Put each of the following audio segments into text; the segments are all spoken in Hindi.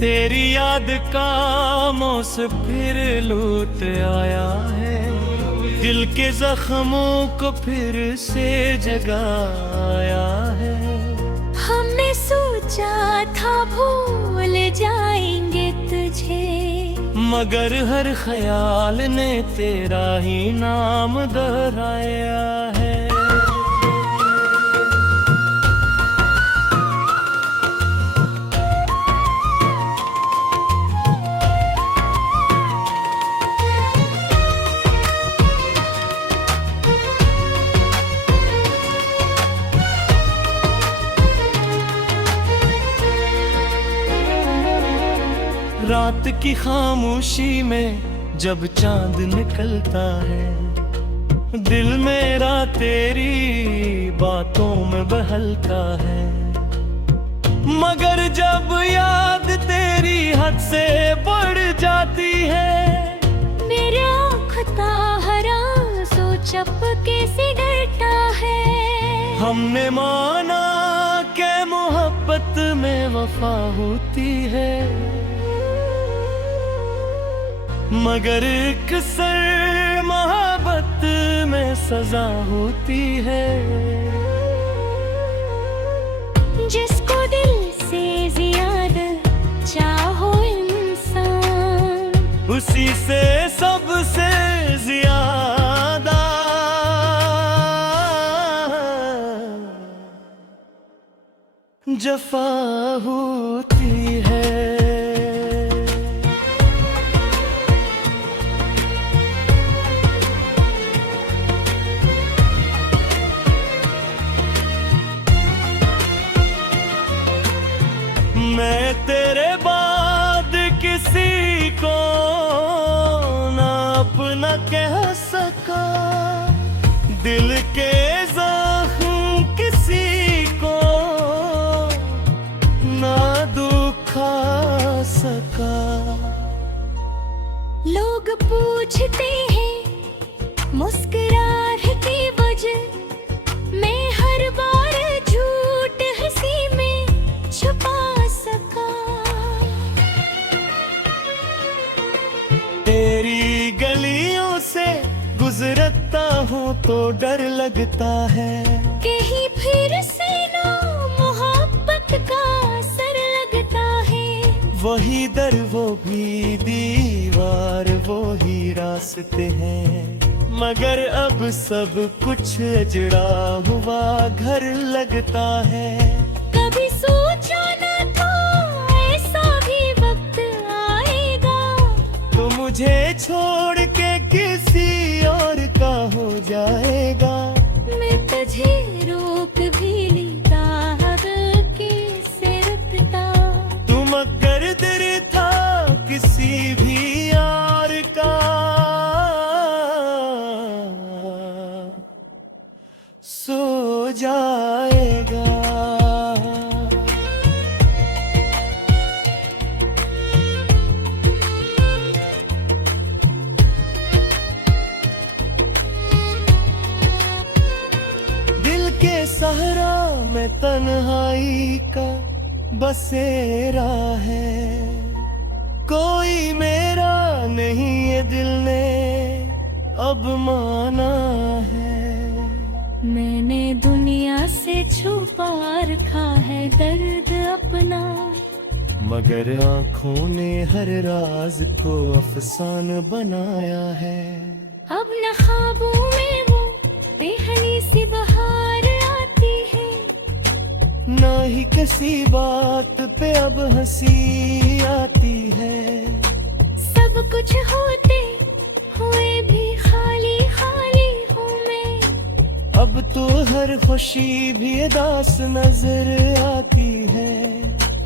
तेरी याद का मौसम फिर लौट आया है, दिल के जख्मों को फिर से जगाया है। हमने सोचा था भूल जाएंगे तुझे, मगर हर ख्याल ने तेरा ही नाम दोहराया है। रात की खामोशी में जब चांद निकलता है, दिल मेरा तेरी बातों में बहलता है। मगर जब याद तेरी हद से बढ़ जाती है, मेरा खुदा हरा सो चपके से डरता है। हमने माना कि मोहब्बत में वफा होती है, मगर एक सर मोहब्बत में सजा होती है। जिसको दिल से ज्यादा चाहो इंसान, उसी से सबसे ज्यादा जफा होती है। मैं तेरे बाद किसी को ना अपना कह सका, दिल के जख्म किसी को ना दुखा सका। लोग पूछते हैं मुस्कुराने की वजह, मैं हर बार झूठ हंसी में छुपा सका। तेरी गलियों से गुजरता हूँ तो डर लगता है, कहीं फिर से ना मोहब्बत का असर लगता है। वही दर वो भी दीवार वो ही रास्ते हैं, मगर अब सब कुछ अजड़ा हुआ घर लगता है। कभी सोचा न था ऐसा भी वक्त आएगा, तो मुझे छोड़ के किसी और का हो जाएगा। मैं तुझे रोक भी लेता के से रुकता, तुम अगर दिल था किसी भी यार का, सो जाएगा। दिल के सहरा में तन्हाई का बसेरा है, कोई मेरा नहीं ये दिल ने अब माना है। मैंने दुनिया से छुपा रखा है दर्द अपना, मगर आँखों ने हर राज को अफसाना बनाया है। अब न ख्वाबों में वो बेहनी सी बहार आती है, ना ही किसी बात पे अब हंसी आती है। सब कुछ होते हुए भी खाली खाली हूँ मैं, अब तो हर खुशी भी उदास नजर आती है।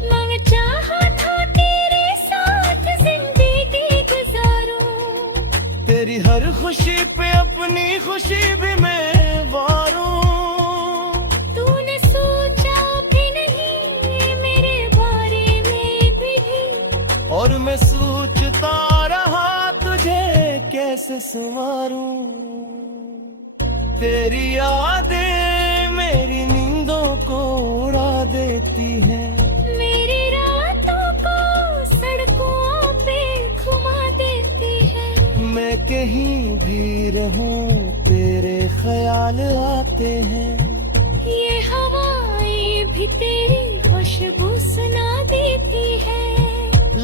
मैं चाहा था तेरे साथ जिंदगी गुजारूं, तेरी हर खुशी पे अपनी खुशी भी मैं वारूं। तूने सोचा भी नहीं मेरे बारे में भी, और मैं सोचता रहा तुझे कैसे संवारूं। तेरी यादें मेरी नींदों को उड़ा देती हैं, मेरी रातों को कहीं भी रहूं तेरे ख्याल आते हैं। ये हवाएं भी तेरी खुशबू सुना देती है।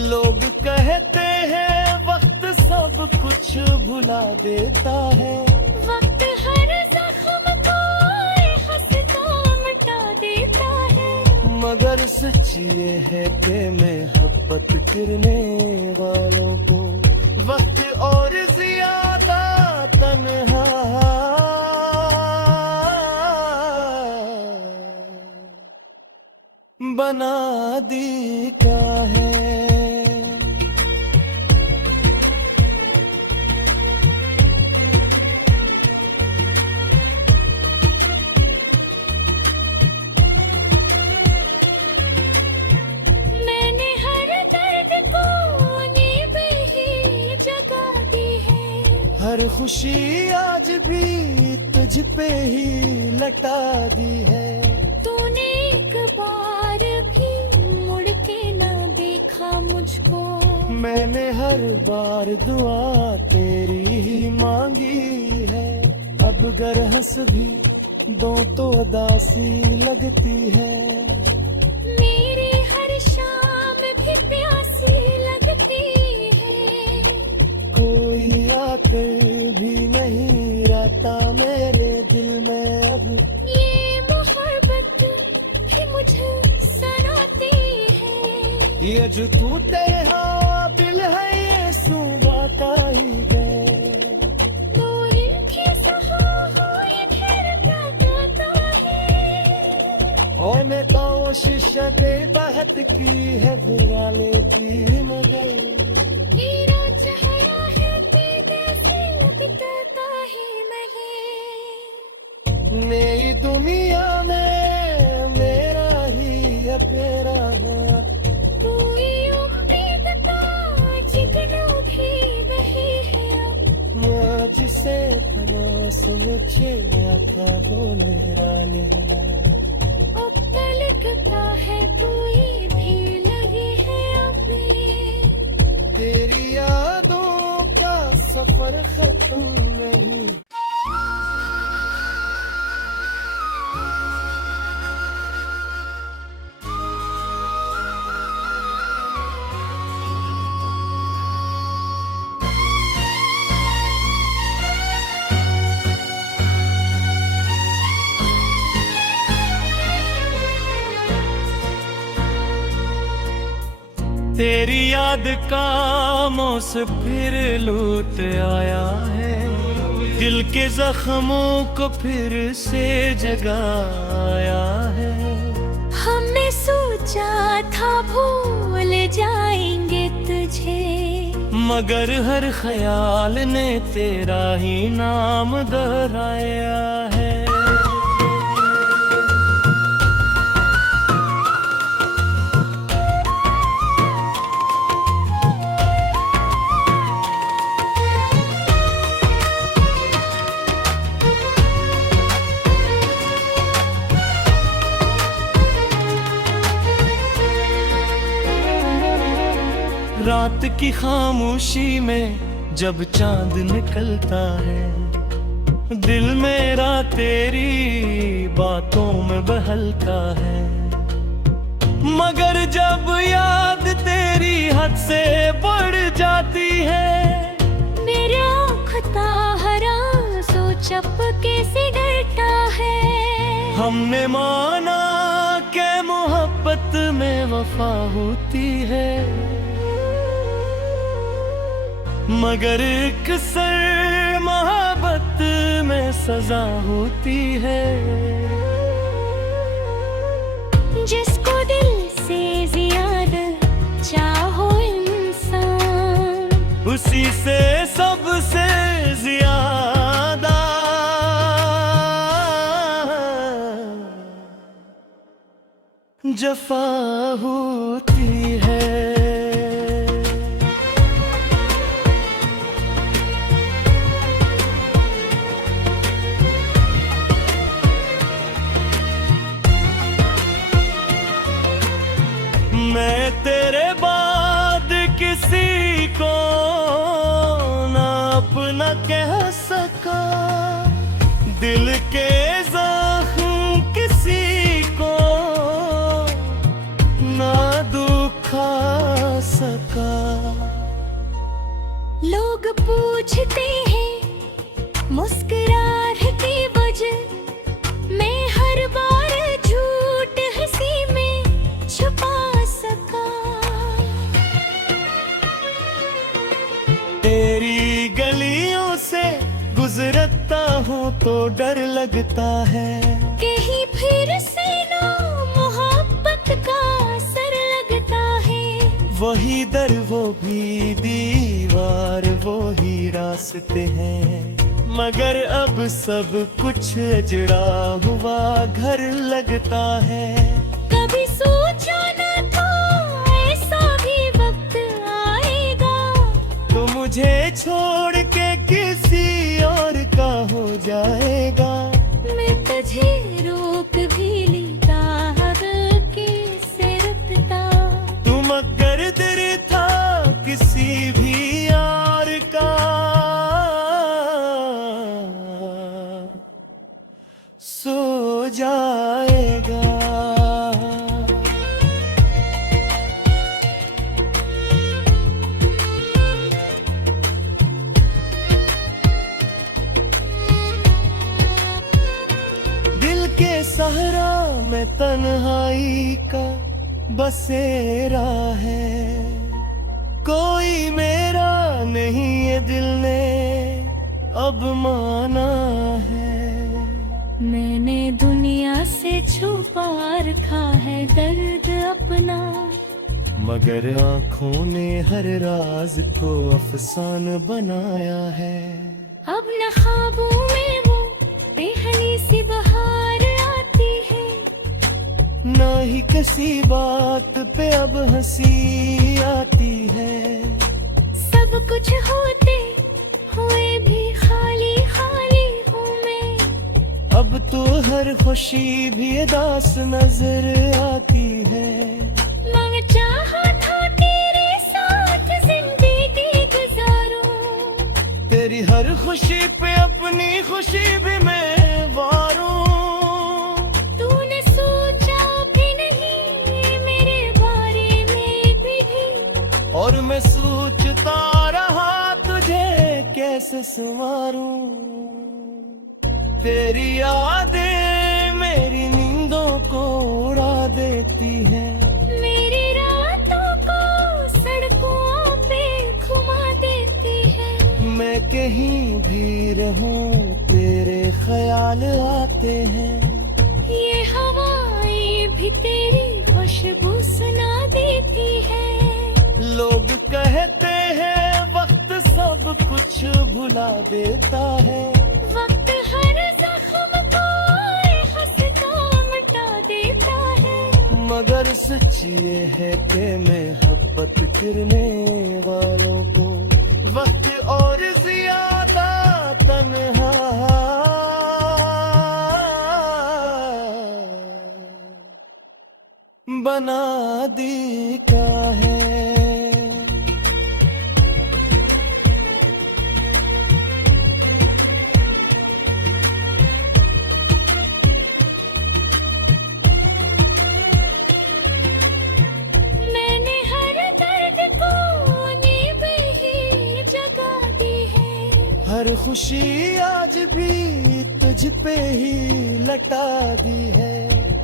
लोग कहते हैं वक्त सब कुछ भुला देता है। वक्त हर जख्म को हंसता मिटा देता है। मगर सच ये है कि मोहब्बत करने वालों को वक्त और ज्यादा तन्हा बना दी क्या है। मैंने हर दर्द को नींव ही जगा दी है। हर खुशी आज भी तुझ पे ही लटा दी है। तूने एक बार भी मुड़ के ना देखा मुझको। मैंने हर बार दुआ तेरी ही मांगी है। अब गर हंस भी दो तो उदासी लगती है। मेरी हर शाम भी प्यासी लगती है। कोई आकर भी नहीं रहता मेरे दिल में अब। ये मोहब्बत ही मुझे सनाती है। ये जो तू तेरा दिल है ये सुबाता ही है। दूर की सहा हो ये फिर क्या कहता है। और मैं कोशिश के बहत की है बुरा लेती मगर। तेरा चेहरा है तेरे से लगता है नहीं। मेरी दुनिया में मेरा ही अकेला है। कोई उम्मीद का जितना भी नहीं है अब। मुझसे परोस मुझे आता वो मेरा नहीं। अब लगता है कोई भी लगी है अपनी। तेरी यादों का सफर खत्म नहीं। तेरी याद का मौसम फिर लौट आया है। दिल के जख्मों को फिर से जगाया है। हमने सोचा था भूल जाएंगे तुझे। मगर हर ख्याल ने तेरा ही नाम दोहराया है। रात की खामोशी में जब चांद निकलता है। दिल मेरा तेरी बातों में बहलता है। मगर जब याद तेरी हद से बढ़ जाती है। मेरा खुदा हरा सो चपके से डरता है। हमने माना कि मोहब्बत में वफा होती है। मगर एक सर मोहब्बत में सजा होती है। जिसको दिल से ज्यादा चाहो इंसान। उसी से सबसे ज्यादा जफा होती है। मैं तेरे बाद किसी को ना अपना दिल के जख्म किसी को ना दुखा सका। लोग पूछते हैं मुस्कुराहट की वजह, मैं हर बार झूठ हंसी में छुपा सका। तेरी गलियों से गुजरता हूँ तो डर लगता है, कहीं फिर से ना मोहब्बत का असर लगता है। वही दर वो भी दीवार वो ही रास्ते हैं, मगर अब सब कुछ अजड़ा हुआ घर लगता है। कभी सोचा न था ऐसा भी वक्त आएगा, तो मुझे छोड़ के किसी और का हो जाएगा। मैं तुझे रोक भी लेता दिल के से रुकता। तू मगर दिल था किसी भी यार का, सो जाएगा। दिल के सहारा में तन्हाई का बसेरा है, कोई मेरा नहीं ये दिल ने अब माना है। मैंने दुनिया से छुपा रखा है दर्द अपना, मगर आँखों ने हर राज को अफसान बनाया है। अब न ख्वाबों में वो बेहनी सी बहार आती है, ना ही किसी बात पे अब हंसी आती है। सब कुछ होते हुए भी खाली खाली हूँ मैं, अब तो हर खुशी भी उदास नजर आती है। मैं चाहा था तेरे साथ जिंदगी गुजारूं, तेरी हर खुशी पे अपनी खुशी भी मैं वारूं। तूने सोचा भी नहीं मेरे बारे में भी, और मैं सोचता रहा तुझे कैसे संवारूं। तेरी यादें मेरी नींदों को उड़ा देती हैं, मेरी रातों को सड़कों पे घुमा देती है। मैं कहीं भी रहूं तेरे ख्याल आते हैं। ये हवाएं भी तेरी खुशबू सुना देती है। लोग कहते हैं वक्त सब कुछ भुला देता है, वक्त हर जख्म को हंसता मिटा देता है। मगर सच ये है कि मोहब्बत करने वालों को वक्त और ज्यादा तन्हा बना दी क्या है। मैंने हर दर्द को नींव ही जगा दी है, हर खुशी आज भी तुझ पे ही लटा दी है।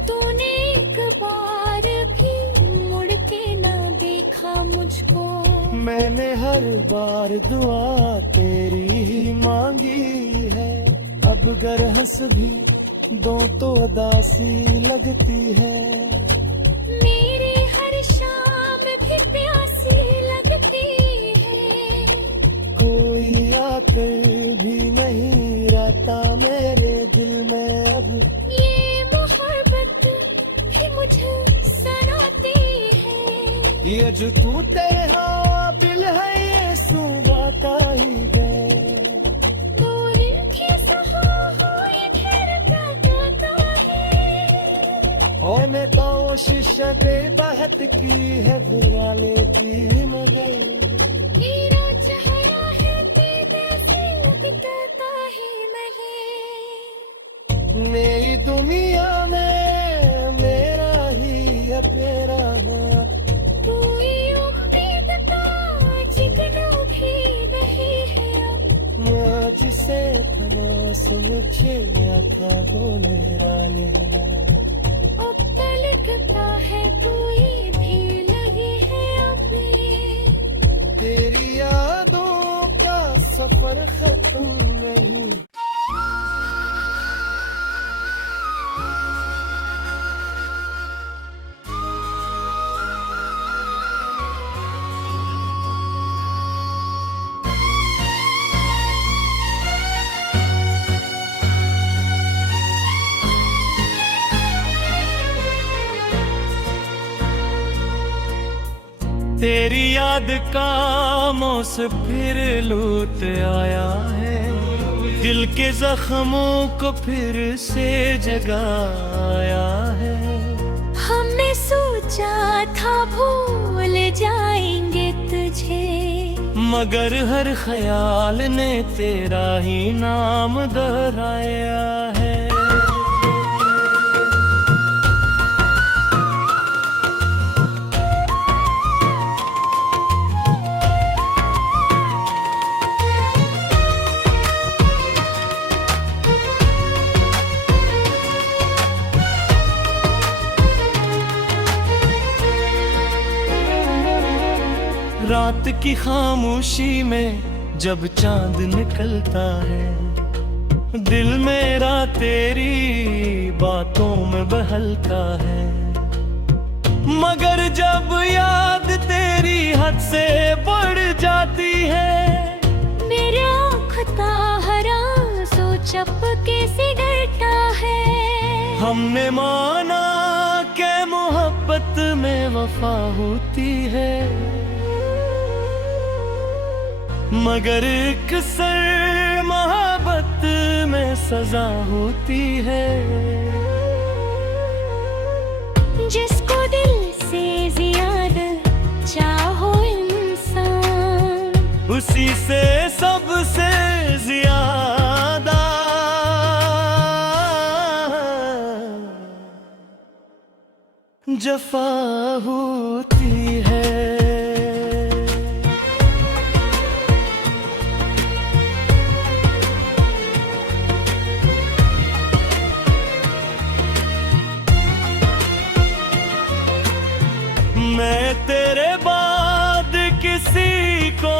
तूने एक बार भी मुड़ के ना देखा मुझको, मैंने हर बार दुआ तेरी ही मांगी है। अब गर हंस भी दो तो उदासी लगती है, मेरी हर शाम भी प्यासी लगती है। कोई आकर भी नहीं रहता मेरे दिल में अब, ये मोहब्बत भी मुझे सनाती है। ये जो तू तेरा दिल है ये सुबह का ही गए। दूरी की सहा हो ये घेर करता है, और मैं कोशिश बेबहत की है बुरा लेती मगर, तेरा चेहरा है तेरे से लगता है नहीं। मेरी दुनिया में मेरा ही है तेरा है। कोई उम्मीद जिगनों की नहीं है अब। मैं जिसे तलाश में छिया था वो मेरा नहीं है। अब तलकता है कोई भी लगी है अपनी। तेरी यादों का सफर खत्म नहीं। तेरी याद का मौसम फिर लूट आया है। दिल के जख्मों को फिर से जगाया है। हमने सोचा था भूल जाएंगे तुझे, मगर हर ख्याल ने तेरा ही नाम दोहराया है। रात की खामोशी में जब चांद निकलता है, दिल मेरा तेरी बातों में बहलता है। मगर जब याद तेरी हद से बढ़ जाती है, मेरा खुदा हरा सो चपके से डरता है। हमने माना कि मोहब्बत में वफा होती है, मगर एक सर मोहब्बत में सजा होती है। जिसको दिल से ज्यादा चाहो इंसान, उसी से सबसे ज्यादा जफा होती है। मैं तेरे बाद किसी को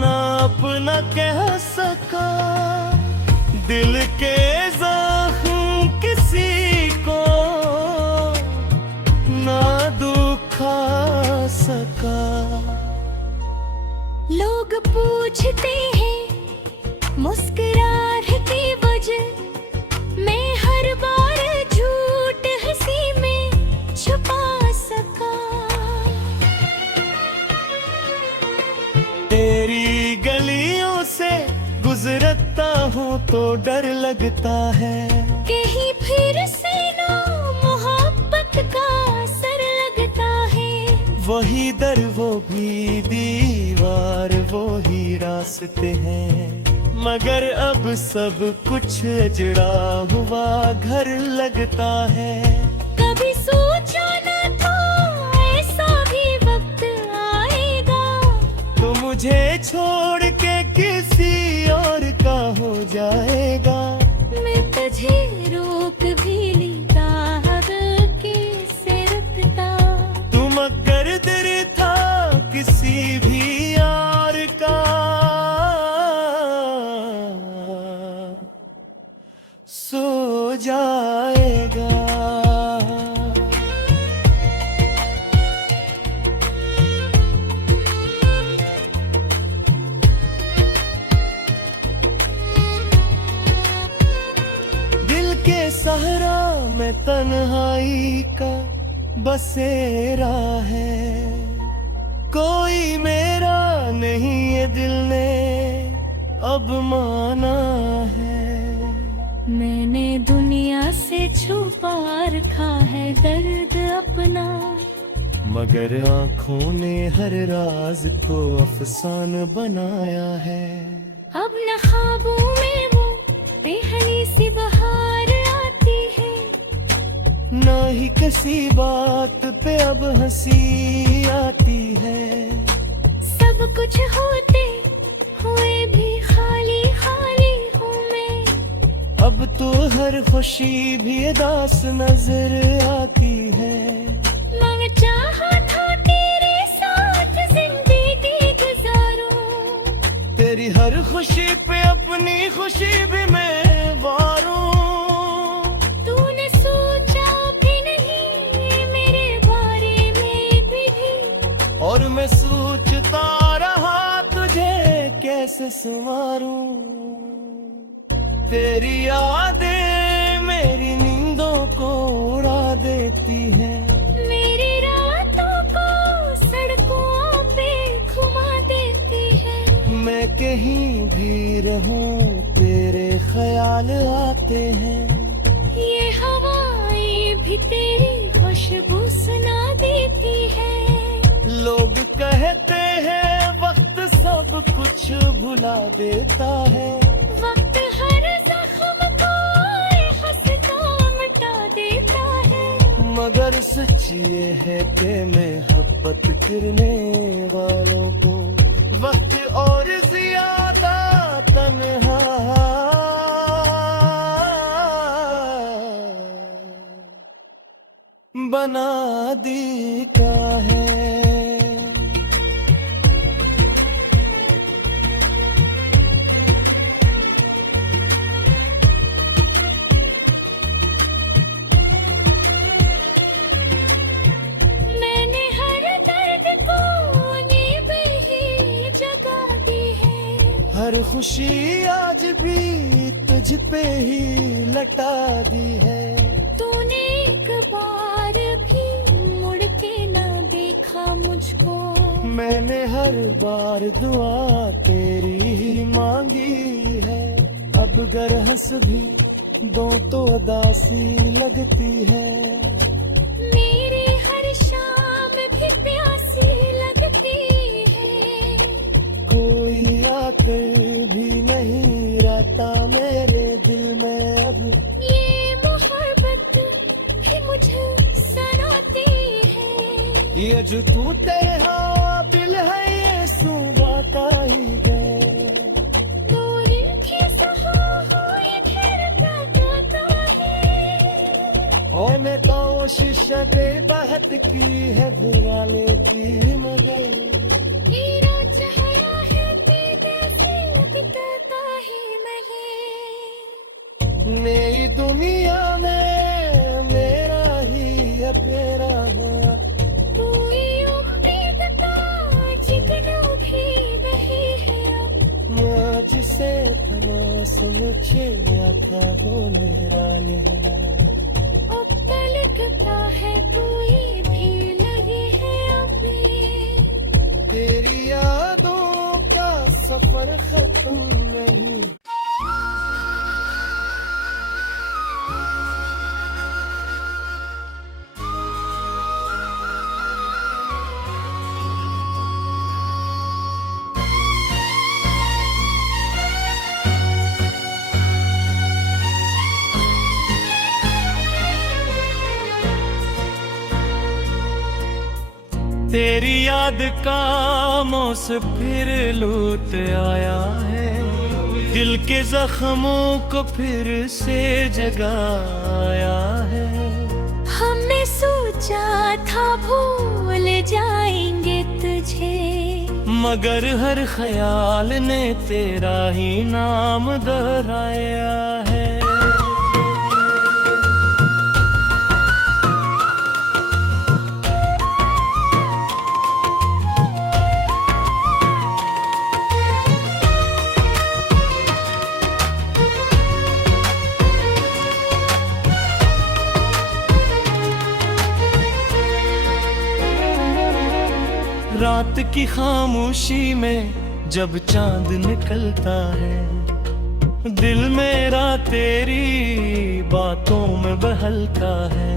ना अपना कह सका, दिल के ज़ख्म किसी को ना दुखा सका। लोग पूछते हैं मुस्कुराने की वजह, मैं हर बार झूठ हंसी में छुपा सका। तेरी गलियों से गुजरता हूँ तो डर लगता है, कहीं फिर से ना मोहब्बत का असर लगता है। वही दर वो भी दीवार वो ही रास्ते हैं, मगर अब सब कुछ अजड़ा हुआ घर लगता है। कभी सोचा न था ऐसा भी वक्त आएगा, तो मुझे छोड़ के किसी और का हो जाएगा। मैं तुझे रोक भी लेता के से रुकता, तुम अगर दिल था किसी भी और का, सो जाएगा। दिल के सहरा में तन्हाई का बसेरा है, कोई मेरा नहीं ये दिल ने अब माना है। मैंने दुनिया से छुपा रखा है दर्द अपना, मगर आँखों ने हर राज को अफसान बनाया है। अब न ख्वाबों में वो बेहनी सी बहार बारीक सी बात पे अब हंसी आती है। सब कुछ होते हुए भी खाली खाली हूँ मैं। अब तो हर खुशी भी उदास नजर आती है। मैं चाहा था तेरे साथ जिंदगी गुजारूं। तेरी हर खुशी पे अपनी खुशी भी मैं वारूं। तूने सोचा भी नहीं मेरे बारे में भी। और मैं सोचता रहा तुझे कैसे संवारूं। तेरी यादें मेरी नींदों को उड़ा देती हैं। मेरी रातों को सड़कों पे घुमा देती है। मैं कहीं भी रहूं तेरे ख्याल आते हैं। ये हवाएं भी तेरी खुशबू सुना देती है। लोग कहते हैं वक्त सब कुछ भुला देता है। वक्त हर जख्म को हंसता मिटा देता है। मगर सच ये है कि मोहब्बत करने वालों को वक्त और ज्यादा तन्हा बना देता है। मैंने हर दर्द को नींव ही जगा दी है। हर खुशी आज भी तुझ पे ही लटा दी है। तूने एक बार भी मुड़ के न देखा मुझको। मैंने हर बार दुआ तेरी ही मांगी है। अब गर हंस भी दो तो उदासी लगती है। मेरी हर शाम भी प्यासी लगती है। कोई आकर भी नहीं रहता मेरे दिल में अब। ये मोहब्बत भी मुझे सनाती है। ये जो टूटे हाँ दिल है ये सुनाता ही है। दूर की सहारा ये घेरता जाता है। और मैं कोशिश बेबहत की है बुरा लेती मगर। हीरा चढ़ा है पीते से उगता है महे। मेरी दुनिया में मेरा ही है तेरा है। कोई उम्मीद का जिगनू भी नहीं है अब। मैं जिसे पनास मुझे था वो मेरा नहीं है। अब तलकता है कोई भी लगी है अभी। तेरी यादों का सफर खत्म नहीं। तेरी याद का मौसम फिर लूट आया है। दिल के जख्मों को फिर से जगाया है। हमने सोचा था भूल जाएंगे तुझे। मगर हर ख्याल ने तेरा ही नाम दोहराया है। रात की खामोशी में जब चांद निकलता है। दिल मेरा तेरी बातों में बहलता है।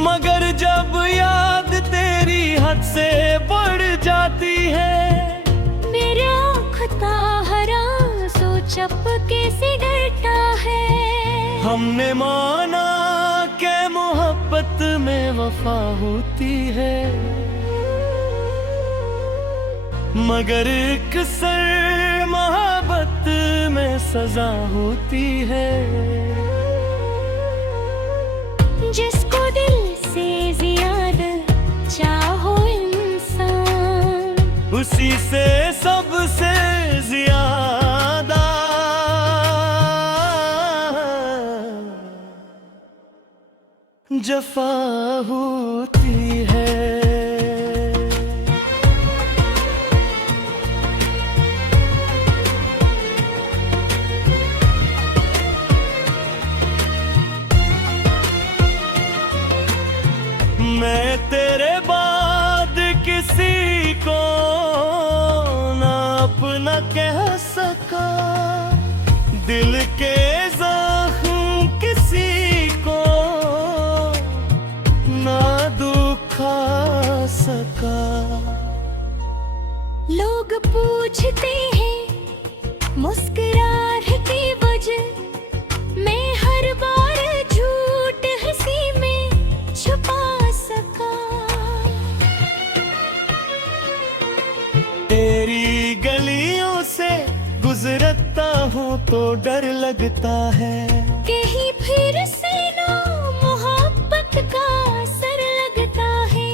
मगर जब याद तेरी हद से बढ़ जाती है। मेरा खुदा हरा सो चपके से डरता है। हमने माना के मोहब्बत में वफा होती है, मगर एक सर मोहब्बत में सजा होती है। जिसको दिल से ज्यादा चाहो इंसान, उसी से सबसे ज्यादा जफा होती है। मैं तेरे बाद किसी को ना अपना कह सका, दिल के ज़ख्म किसी को ना दुखा सका। लोग पूछते हैं मुस्कुराहट की वजह, मैं हर बार झूठ हंसी में छुपा सका। तेरी गलियों से गुजरता हूँ तो डर लगता है, कहीं फिर से ना मोहब्बत का असर लगता है।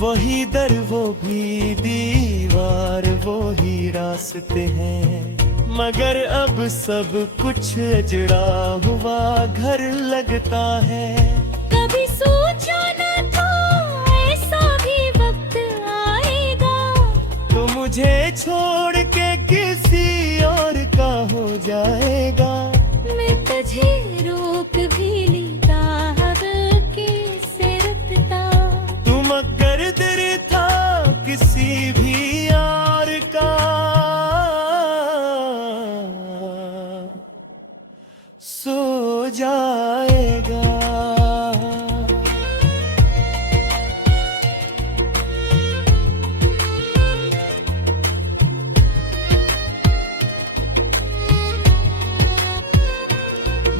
वही दर वो भी दीवार वो ही रास्ते हैं, मगर अब सब कुछ अजड़ा हुआ घर लगता है। कभी सोचा न था ऐसा भी वक्त आएगा, तो मुझे छोड़ के किसी और का हो जाएगा। मैं तुझे रोक भी लेता के सिरपता, तुम अगर दिल था किसी भी यार का, सो जाएगा।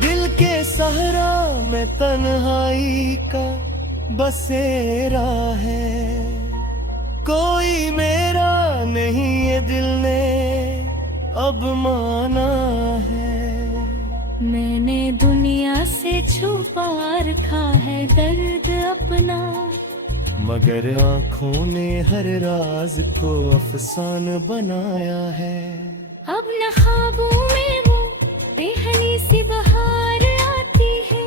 दिल के सहरा में तन्हाई का बसेरा है, कोई मेरा नहीं ये दिल ने अब माना है। मैंने दुनिया से छुपा रखा है दर्द अपना, मगर आँखों ने हर राज को अफसान बनाया है। अब न ख्वाबों में वो बेहनी सी बहार आती है,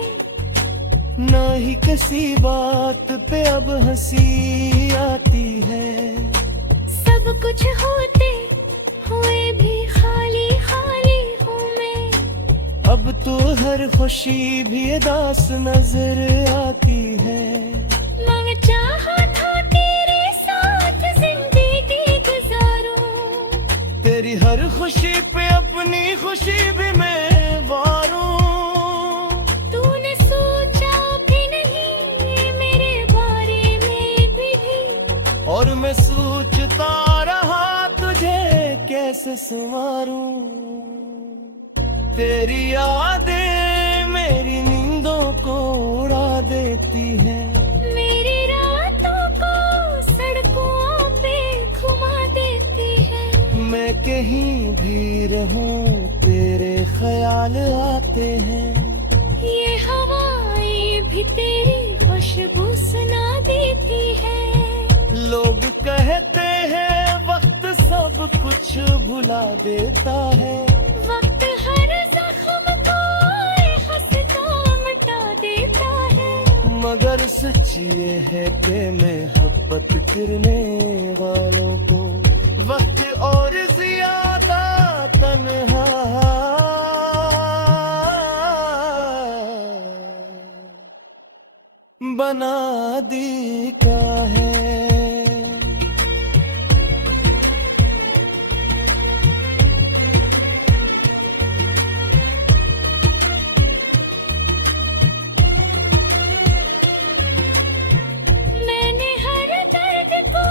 ना ही किसी बात पे अब हंसी आती है। सब कुछ होते हुए भी खाली खाली हूँ मैं, अब तो हर खुशी भी उदास नजर आती है। मैं चाहा था तेरे साथ जिंदगी गुजारूं, तेरी हर खुशी पे अपनी खुशी भी मैं वारूं। तूने सोचा भी नहीं मेरे बारे में भी, और मैं सोचता रहा तुझे कैसे संवारूं। तेरी यादें मेरी नींदों को उड़ा देती हैं, मेरी रातों को सड़कों पे घुमा देती है। मैं कहीं भी रहूं तेरे ख्याल आते हैं। ये हवाएं भी तेरी खुशबू सुना देती है। लोग कहते हैं वक्त सब कुछ भुला देता है, वक्त हर जख्म को हंसता मिटा देता है। मगर सच ये है कि मोहब्बत करने वालों को वक्त और ज्यादा तन्हा बना देता है। मैंने हर दर्द को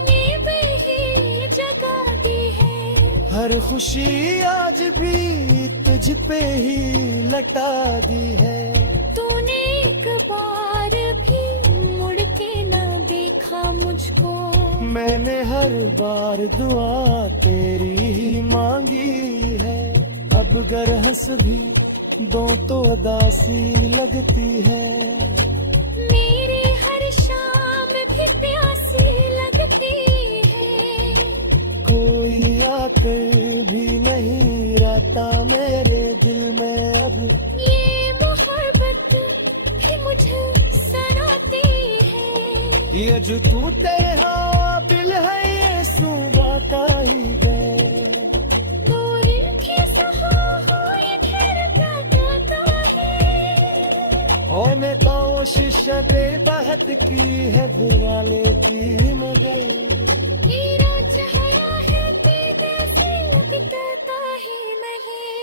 नींव ही जगा दी है। हर खुशी आज भी तुझ पे ही लटा दी है। तूने एक बार भी मुड़ के ना देखा मुझको। मैंने हर बार दुआ तेरी ही मांगी है, अब गर हंस भी दो तो उदासी लगती है। मेरी हर शाम भी प्यासी लगती है। कोई आकर भी नहीं रहता मेरे दिल में अब, ये मोहब्बत भी मुझे सनाती है। ये जो तू तेरे हाँ दिल है ये सुबाता ही है। दूर की सहा हो ये ठहरता जाता है। और मैं कोशिश दे बात की है बुरा लेती मगर, हीरा चेहरा है पीते से लगता है नहीं।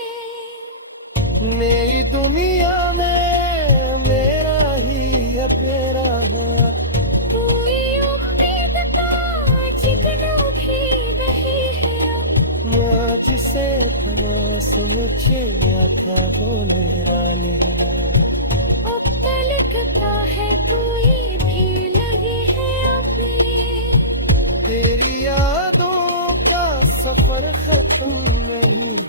मेरी दुनिया में मेरा ही है तेरा है। कोई उम्मीद का जिगना भी नहीं है अब। मैं जिसे तलाश में छिया था वो मेरा नहीं है। अब तलकता है कोई भी लगी है अपनी। तेरी यादों का सफर खत्म नहीं।